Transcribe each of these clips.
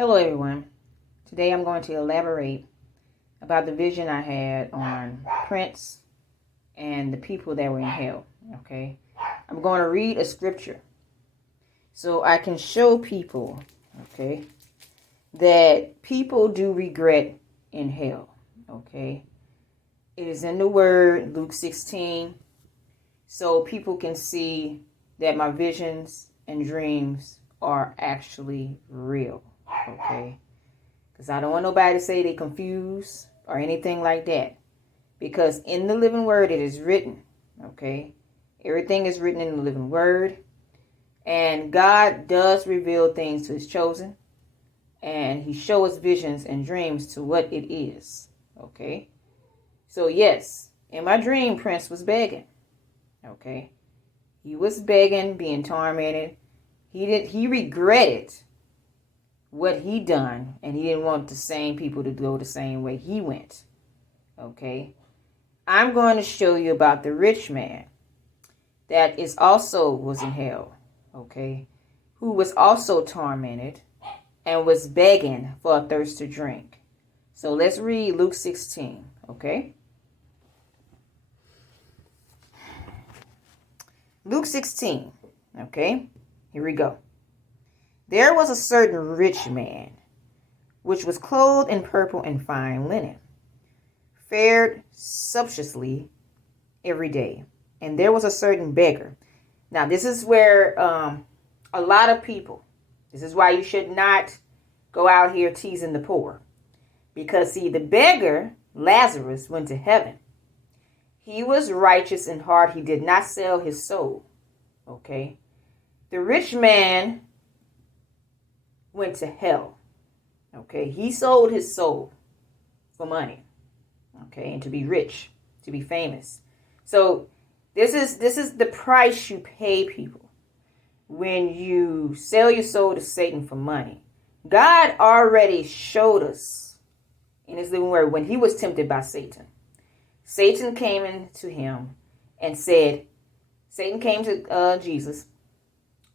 Hello everyone. Today I'm going to elaborate about the vision I had on Prince and the people that were in hell. Okay. I'm going to read a scripture so I can show people, okay, that people do regret in hell. Okay. It is in the word, Luke 16, so people can see that my visions and dreams are actually real. Okay. Because I don't want nobody to say they confused or anything like that. Because in the living word, it is written. Okay. Everything is written in the living word. And God does reveal things to his chosen. And he shows visions and dreams to what it is. Okay. So yes, in my dream, Prince was begging. Okay. He was begging, being tormented. He regretted what he done, and he didn't want the same people to go the same way he went. Okay. I'm going to show you about the rich man that is also was in hell. Okay. Who was also tormented and was begging for a thirst to drink. So let's read Luke 16. Okay. Luke 16. Okay. Here we go. There was a certain rich man, which was clothed in purple and fine linen, fared sumptuously every day. And there was a certain beggar. Now, this is where a lot of people, this is why you should not go out here teasing the poor. Because, see, the beggar, Lazarus, went to heaven. He was righteous in heart. He did not sell his soul. Okay. The rich man went to hell. Okay. He sold his soul for money. Okay. And to be rich, to be famous. So this is the price you pay people when you sell your soul to Satan for money. God already showed us in his living word when he was tempted by Satan. Satan came into him and said, Satan came to Jesus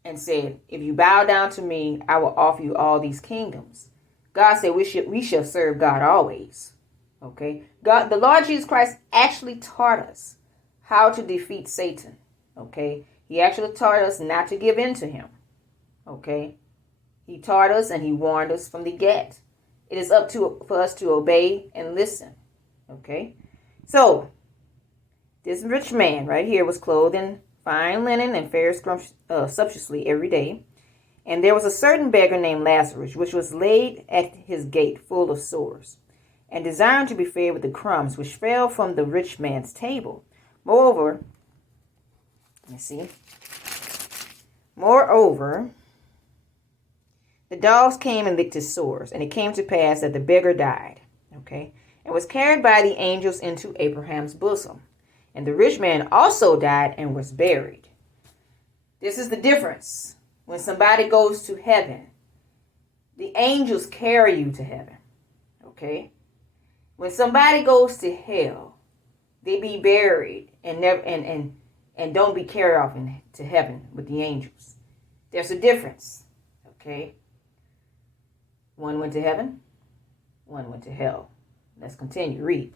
and said, if you bow down to me, I will offer you all these kingdoms. God said we shall serve God always. Okay. God, the Lord Jesus Christ actually taught us how to defeat Satan. Okay. He actually taught us not to give in to him. Okay. He taught us and he warned us from the get. It is up for us to obey and listen. Okay. So this rich man right here was clothed in fine linen and fared sumptuously every day. And there was a certain beggar named Lazarus, which was laid at his gate full of sores, and desiring to be fed with the crumbs which fell from the rich man's table. Moreover, the dogs came and licked his sores, and it came to pass that the beggar died, okay, and was carried by the angels into Abraham's bosom. And the rich man also died and was buried. This is the difference. When somebody goes to heaven, the angels carry you to heaven. Okay? When somebody goes to hell, they be buried and never and don't be carried off to heaven with the angels. There's a difference. Okay? One went to heaven, one went to hell. Let's continue. Read.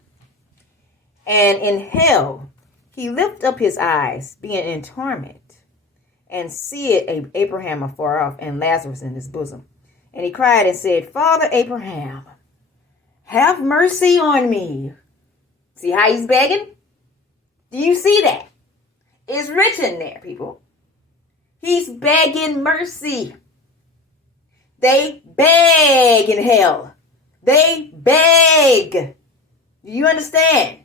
And in hell, he lifted up his eyes, being in torment, and seeth Abraham afar off, and Lazarus in his bosom. And he cried and said, Father Abraham, have mercy on me. See how he's begging? Do you see that? It's written there, people. He's begging mercy. They beg in hell. They beg. Do you understand?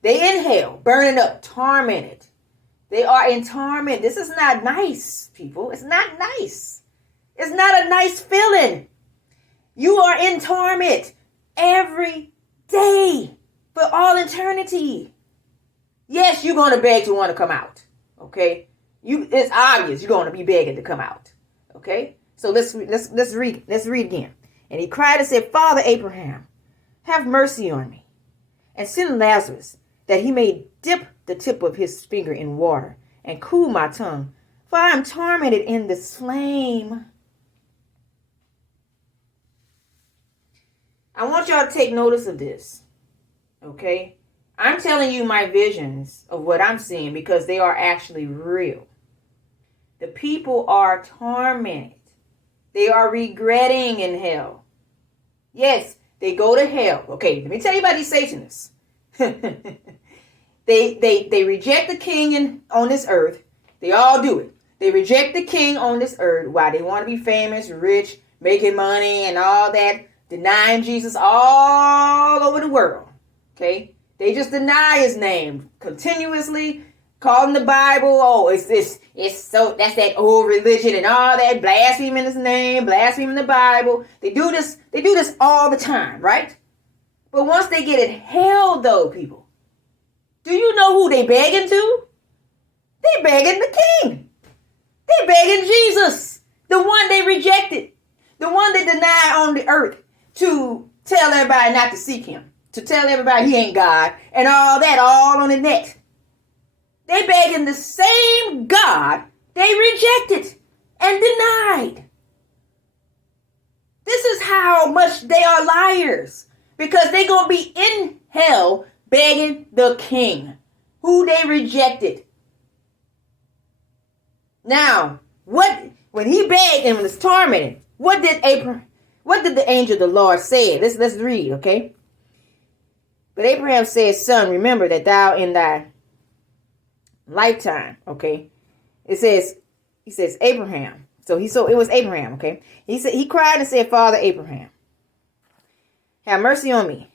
They in hell, burning up, tormented. They are in torment. This is not nice, people. It's not nice. It's not a nice feeling. You are in torment every day for all eternity. Yes, you're going to beg to want to come out. Okay? It's obvious you're going to be begging to come out. Okay? So let's read again. And he cried and said, Father Abraham, have mercy on me, and send Lazarus, that he may dip the tip of his finger in water and cool my tongue, for I am tormented in this flame. I want y'all to take notice of this. Okay? I'm telling you my visions of what I'm seeing because they are actually real. The people are tormented. They are regretting in hell. Yes, they go to hell. Okay, let me tell you about these Satanists. They reject the king on this earth. They all do it. They reject the king on this earth. Why? They want to be famous, rich, making money, and all that. Denying Jesus all over the world. Okay? They just deny his name continuously, calling the Bible, oh, it's so, that's that old religion and all that, blaspheming his name, blaspheming the Bible. They do this all the time, right? But once they get in hell, though, people, do you know who they begging to? They begging the king. They begging Jesus, the one they rejected, the one they denied on the earth, to tell everybody not to seek him, to tell everybody he ain't God, and all that, all on the net. They begging the same God they rejected and denied. This is how much they are liars, because they going to be in hell begging the king who they rejected. Now, when he begged and was tormented, what did the angel of the Lord say? Let's read, okay? But Abraham said, son, remember that thou in thy lifetime, okay? He says Abraham. So it was Abraham, okay? He cried and said, Father Abraham, have mercy on me,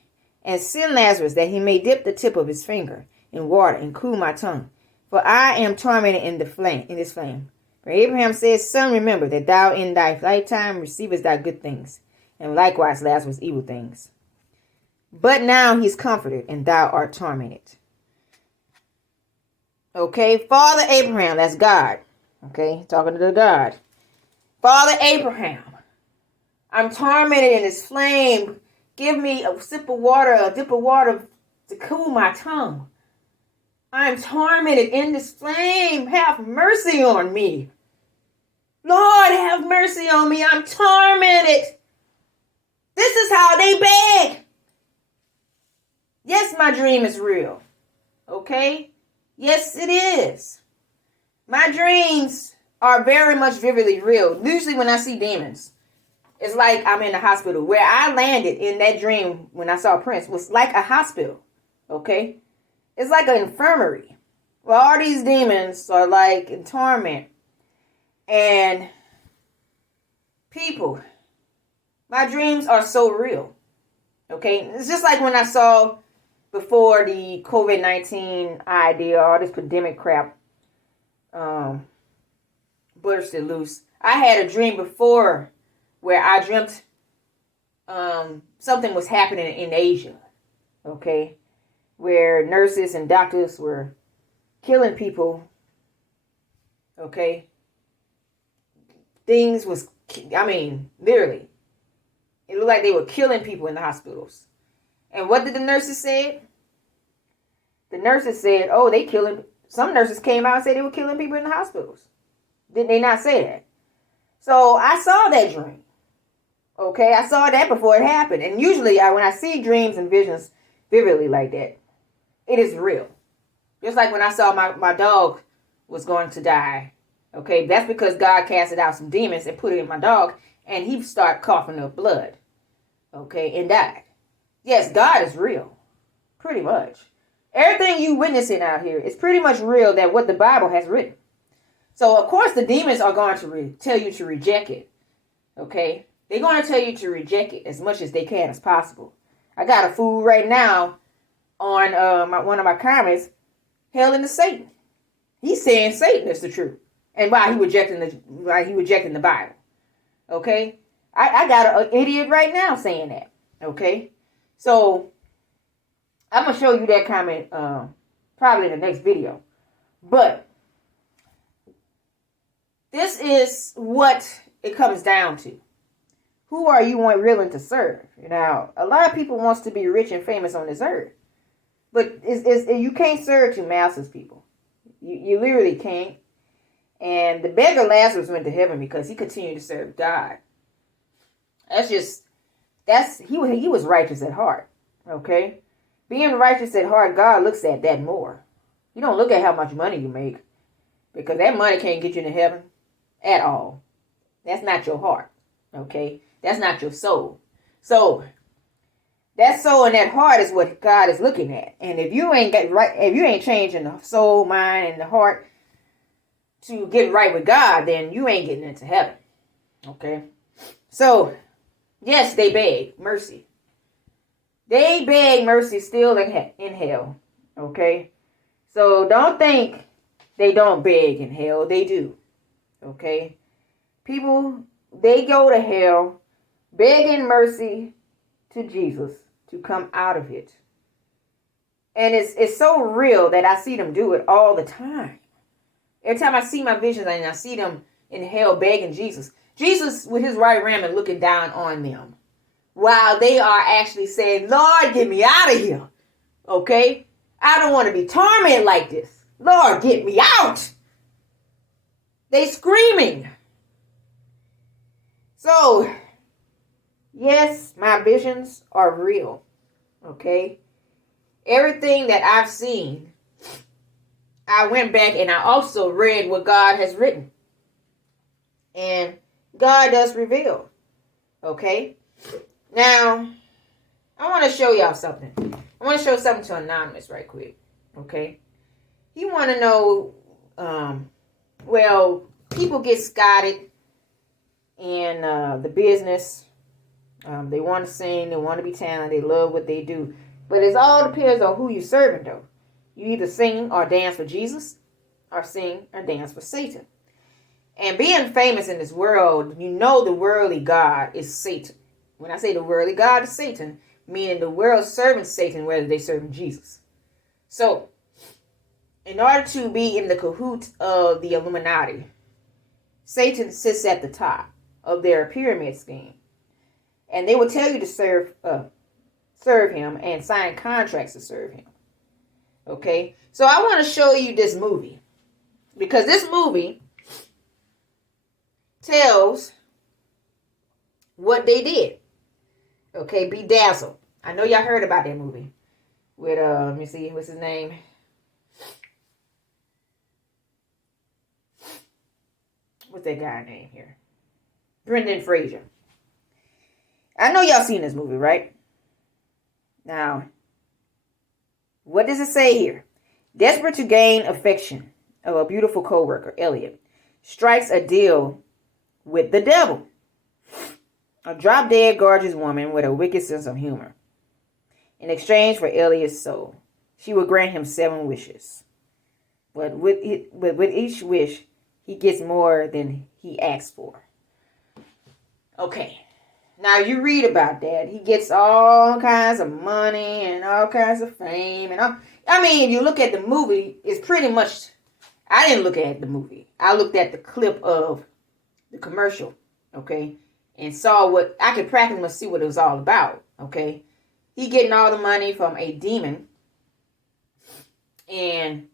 and send Lazarus that he may dip the tip of his finger in water and cool my tongue, for I am tormented in this flame. For Abraham says, son, remember that thou in thy lifetime receivest thy good things, and likewise Lazarus evil things. But now he's comforted, and thou art tormented. Okay, Father Abraham, that's God. Okay, talking to the God. Father Abraham, I'm tormented in this flame. Give me a dip of water to cool my tongue. I'm tormented in this flame. Have mercy on me. Lord, have mercy on me. I'm tormented. This is how they beg. Yes, my dream is real. Okay? Yes, it is. My dreams are very much vividly real. Usually when I see demons, it's like I'm in the hospital. Where I landed in that dream when I saw Prince was like a hospital. Okay? It's like an infirmary. Well, all these demons are like in torment. And people, my dreams are so real. Okay? It's just like when I saw before the COVID-19 idea, all this pandemic crap bursted loose. I had a dream before where I dreamt something was happening in Asia. Okay? Where nurses and doctors were killing people. Okay? Literally. It looked like they were killing people in the hospitals. And what did the nurses say? The nurses said, oh, they killing. Some nurses came out and said they were killing people in the hospitals. Did they not say that? So I saw that dream. Okay, I saw that before it happened. And usually when I see dreams and visions vividly like that, it is real. Just like when I saw my dog was going to die. Okay, that's because God casted out some demons and put it in my dog. And he started coughing up blood. Okay, and died. Yes, God is real. Pretty much. Everything you witnessing out here is pretty much real that what the Bible has written. So, of course, the demons are going to tell you to reject it. Okay? They're going to tell you to reject it as much as they can as possible. I got a fool right now on one of my comments, hailing to Satan. He's saying Satan is the truth. And why he rejecting the Bible. Okay? I got an idiot right now saying that. Okay? So, I'm going to show you that comment probably in the next video. But, this is what it comes down to. Who are you willing to serve? Now, a lot of people wants to be rich and famous on this earth. But you can't serve two masters, people. You literally can't. And the beggar Lazarus went to heaven because he continued to serve God. That's just he was righteous at heart. Okay? Being righteous at heart, God looks at that more. You don't look at how much money you make, because that money can't get you into heaven at all. That's not your heart. Okay? That's not your soul. So that soul and that heart is what God is looking at. And if you ain't changing the soul, mind, and the heart to get right with God, then you ain't getting into heaven. Okay? So, yes, they beg mercy. They beg mercy still in hell. Okay? So don't think they don't beg in hell. They do. Okay? People, they go to hell begging mercy to Jesus to come out of it. And it's so real that I see them do it all the time. Every time I see my visions and I see them in hell begging Jesus with his right raiment looking down on them, while they are actually saying, Lord, get me out of here. Okay? I don't want to be tormented like this. Lord, get me out. They screaming. So, yes, my visions are real. Okay? Everything that I've seen, I went back and I also read what God has written. And God does reveal. Okay? Now, I want to show y'all something. I want to show something to Anonymous right quick. Okay? You want to know, people get scotted in the business. They want to sing. They want to be talented. They love what they do. But it all depends on who you're serving, though. You either sing or dance for Jesus, or sing or dance for Satan. And being famous in this world, you know the worldly God is Satan. When I say the worldly God is Satan, meaning the world serving Satan, whether they serving Jesus. So, in order to be in the cahoots of the Illuminati, Satan sits at the top of their pyramid scheme. And they will tell you to serve him and sign contracts to serve him. Okay? So I want to show you this movie. Because this movie tells what they did. Okay, Bedazzled. I know y'all heard about that movie. With, let me see, what's his name? What's that guy name here? Brendan Fraser. I know y'all seen this movie, right? Now, what does it say here? Desperate to gain affection of a beautiful co-worker, Elliot strikes a deal with the devil. A drop-dead gorgeous woman with a wicked sense of humor. In exchange for Elliot's soul, she will grant him 7 wishes. But with each wish, he gets more than he asks for. Okay. Now you read about that. He gets all kinds of money and all kinds of fame and all. I mean, if you look at the movie, it's pretty much. I didn't look at the movie. I looked at the clip of the commercial, okay, and saw what I could practically see what it was all about. Okay, he getting all the money from a demon and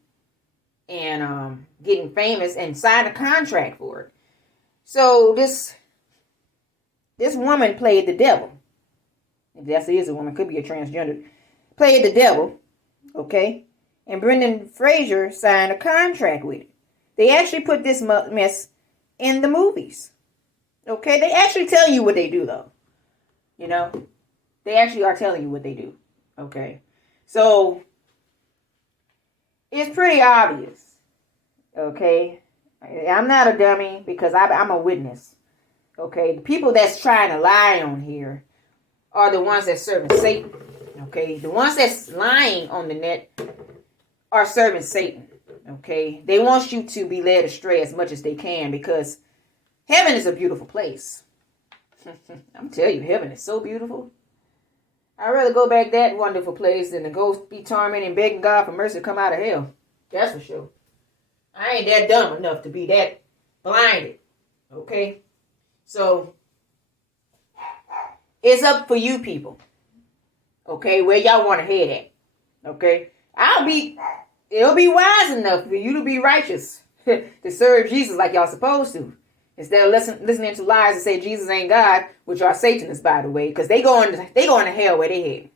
getting famous and signed a contract for it. So this woman played the devil. If that is a woman, could be a transgender. Played the devil, okay? And Brendan Fraser signed a contract with it. They actually put this mess in the movies. Okay? They actually tell you what they do, though. You know? They actually are telling you what they do. Okay? So, it's pretty obvious. Okay? I'm not a dummy because I'm a witness. Okay, the people that's trying to lie on here are the ones that's serving Satan. Okay, the ones that's lying on the net are serving Satan. Okay, they want you to be led astray as much as they can because heaven is a beautiful place. I'm telling you, heaven is so beautiful. I'd rather go back that wonderful place than to go be tormented and begging God for mercy to come out of hell. That's for sure. I ain't that dumb enough to be that blinded. Okay? So, it's up for you people. Okay, where y'all want to head at. Okay? It'll be wise enough for you to be righteous. To serve Jesus like y'all supposed to. Instead of listening to lies that say Jesus ain't God, which are Satanists, by the way, because they going to hell where they head.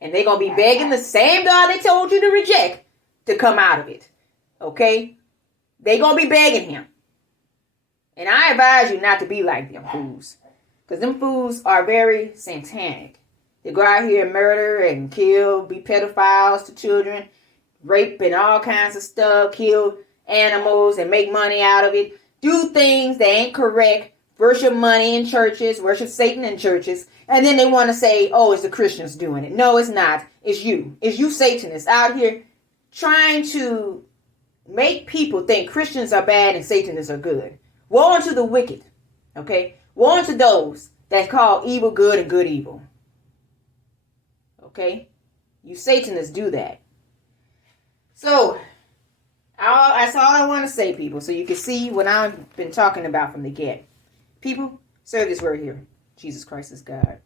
And they're going to be begging the same God they told you to reject to come out of it. Okay? They're going to be begging him. And I advise you not to be like them fools. Because them fools are very satanic. They go out here and murder and kill, be pedophiles to children, rape and all kinds of stuff, kill animals and make money out of it. Do things that ain't correct. Worship money in churches, worship Satan in churches. And then they want to say, oh, it's the Christians doing it. No, it's not. It's you. It's you Satanists out here trying to make people think Christians are bad and Satanists are good. Woe unto the wicked. Okay? Woe unto those that call evil good and good evil. Okay? You Satanists do that. So, that's all I want to say, people. So you can see what I've been talking about from the get. People, serve this word here. Jesus Christ is God.